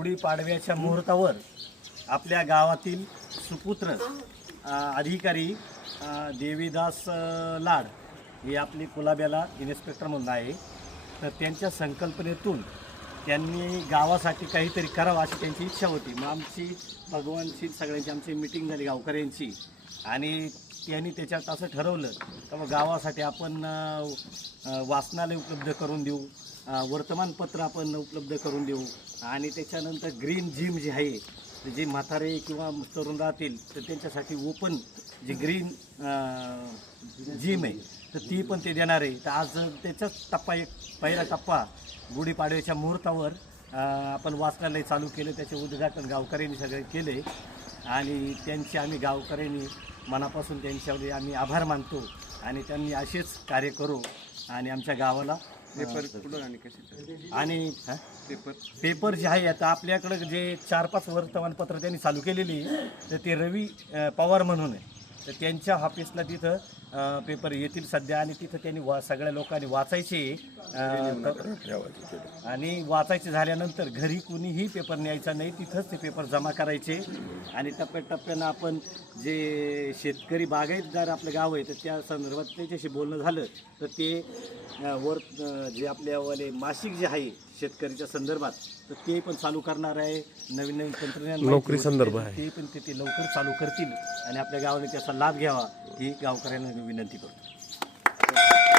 गुढीपाडव्याच्या मुहूर्तावर आपल्या गावातील सुपुत्र अधिकारी देवीदास लाड हे आपली कुलाब्याला इन्स्पेक्टर म्हणून आहे. तर त्यांच्या संकल्पनेतून त्यांनी गावासाठी काहीतरी करावं अशी त्यांची इच्छा होती. मग आमची भगवानशी सगळ्यांची आमची मिटिंग झाली गावकऱ्यांची आणि त्यांनी त्याच्यात असं ठरवलं तर मग गावासाठी आपण वाचनालय उपलब्ध करून देऊ, वर्तमानपत्र आपण उपलब्ध करून देऊ आणि त्याच्यानंतर ग्रीन जिम जी आहे जे म्हातारे किंवा तरुण राहतील तर त्यांच्यासाठी ओपन जी ग्रीन जिम आहे तर ती पण ते देणार आहे. तर आज त्याचाच टप्पा एक पहिला टप्पा गुढीपाडव्याच्या मुहूर्तावर आपण वाचनालय चालू केलं. त्याचे उद्घाटन गावकऱ्यांनी सगळे केले आणि त्यांचे आम्ही गावकऱ्यांनी मनापासून त्यांच्यावर आम्ही आभार मानतो आणि त्यांनी असेच कार्य करू आणि आमच्या गावाला आणि पेपर जे आहे आता आपल्याकडं जे 4-5 वर्तमानपत्र त्यांनी चालू केलेली तर ते रवी पवार म्हणून आहे. तर त्यांच्या ऑफिसला तिथं पेपर येतील सध्या आणि तिथं त्यांनी सगळ्या लोकांनी वाचायचे आणि वाचायचे झाल्यानंतर घरी कुणीही पेपर न्यायचा नाही, तिथंच ते पेपर जमा करायचे आणि टप्प्याटप्प्यानं आपण जे शेतकरी बागायतदार आपलं गाव आहे तर त्या संदर्भात त्याच्याशी बोलणं झालं तर ते जे आपल्यावाले मासिक जे आहे शेतकरीच्या संदर्भात तर ते पण चालू करणार आहे. नवीन नवीन तंत्रज्ञान नोकरी संदर्भ आहे ते पण ते लवकर चालू करतील आणि आपल्या गावाने त्याचा लाभ घ्यावा ही गावकऱ्यांना विनंती करतो.